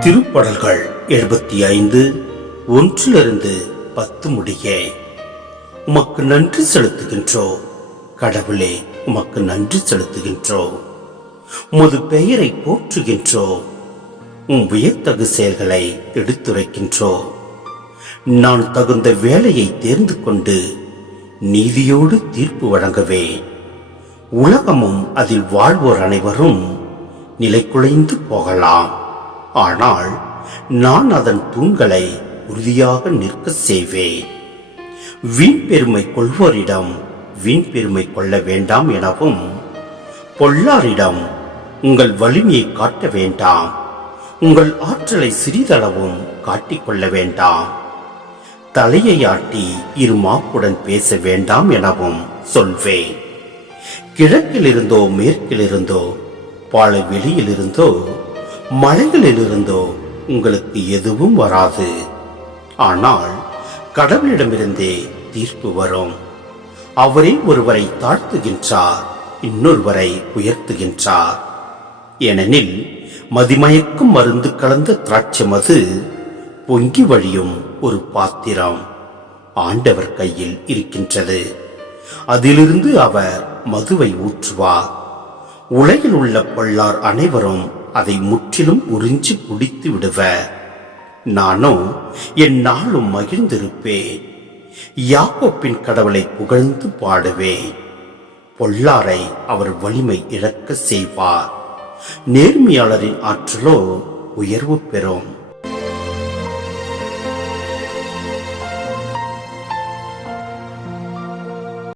திருப்படல்கள் எழுபத்தி ஐந்து ஒன்றிலிருந்து பத்து முடிய. உமக்கு நன்றி செலுத்துகின்றோ. கடவுளே உமக்கு நன்றி செலுத்துகின்றோ. உமது பெயரை போற்றுகின்றோ. உம் வியத்தகு செயல்களை எடுத்துரைக்கின்றோ. நான் தகுந்த வேலையை தேர்ந்து கொண்டு நீதியோடு தீர்ப்பு வழங்கவே. உலகமும் அதில் வாழ்வோர் அனைவரும் நிலைகுலைந்து போகலாம். ஆனால் நான் அதன் தூண்களை உறுதியாக நிற்க செய்வேன். வீண் பெருமை கொள்வோரிடம் வீண் பெருமை கொள்ள வேண்டாம் எனவும் பொல்லாரிடம் உங்கள் வலிமையை காட்ட வேண்டாம் உங்கள் ஆற்றலை சிறிதளவும் காட்டிக்கொள்ள வேண்டாம். தலையை ஆட்டி இரு மாப்புடன் பேச வேண்டாம் எனவும் சொல்வேன். கிழக்கிலிருந்தோ மேற்கிலிருந்தோ பாலை வெளியிலிருந்தோ மலைகளிலிருந்தோ உங்களுக்கு எதுவும் வராது. ஆனால் கடவுளிடமிருந்தே தீர்ப்பு வரும். அவரே ஒருவரை தாழ்த்துகின்றார் இன்னொருவரை உயர்த்துகின்றார். ஏனெனில் மதிமயக்கும் மருந்து கலந்த திராட்சை மது பொங்கி வழியும் ஒரு பாத்திரம் ஆண்டவர் கையில் இருக்கின்றது. அதிலிருந்து அவர் மதுவை ஊற்றுவார். உலகில் உள்ள பொல்லார் அனைவரும் அதை முற்றிலும் உறிஞ்சி குடித்து விடுவர். நானோ என் நாளும் மகிழ்ந்திருப்பேன். யாக்கோப்பின் கடவுளை புகழ்ந்து பாடுவேன். பொல்லாரை அவர் வலிமை இழக்க செய்வார். நேர்மையாளரின் ஆற்றலோ உயர்வு பெறும்.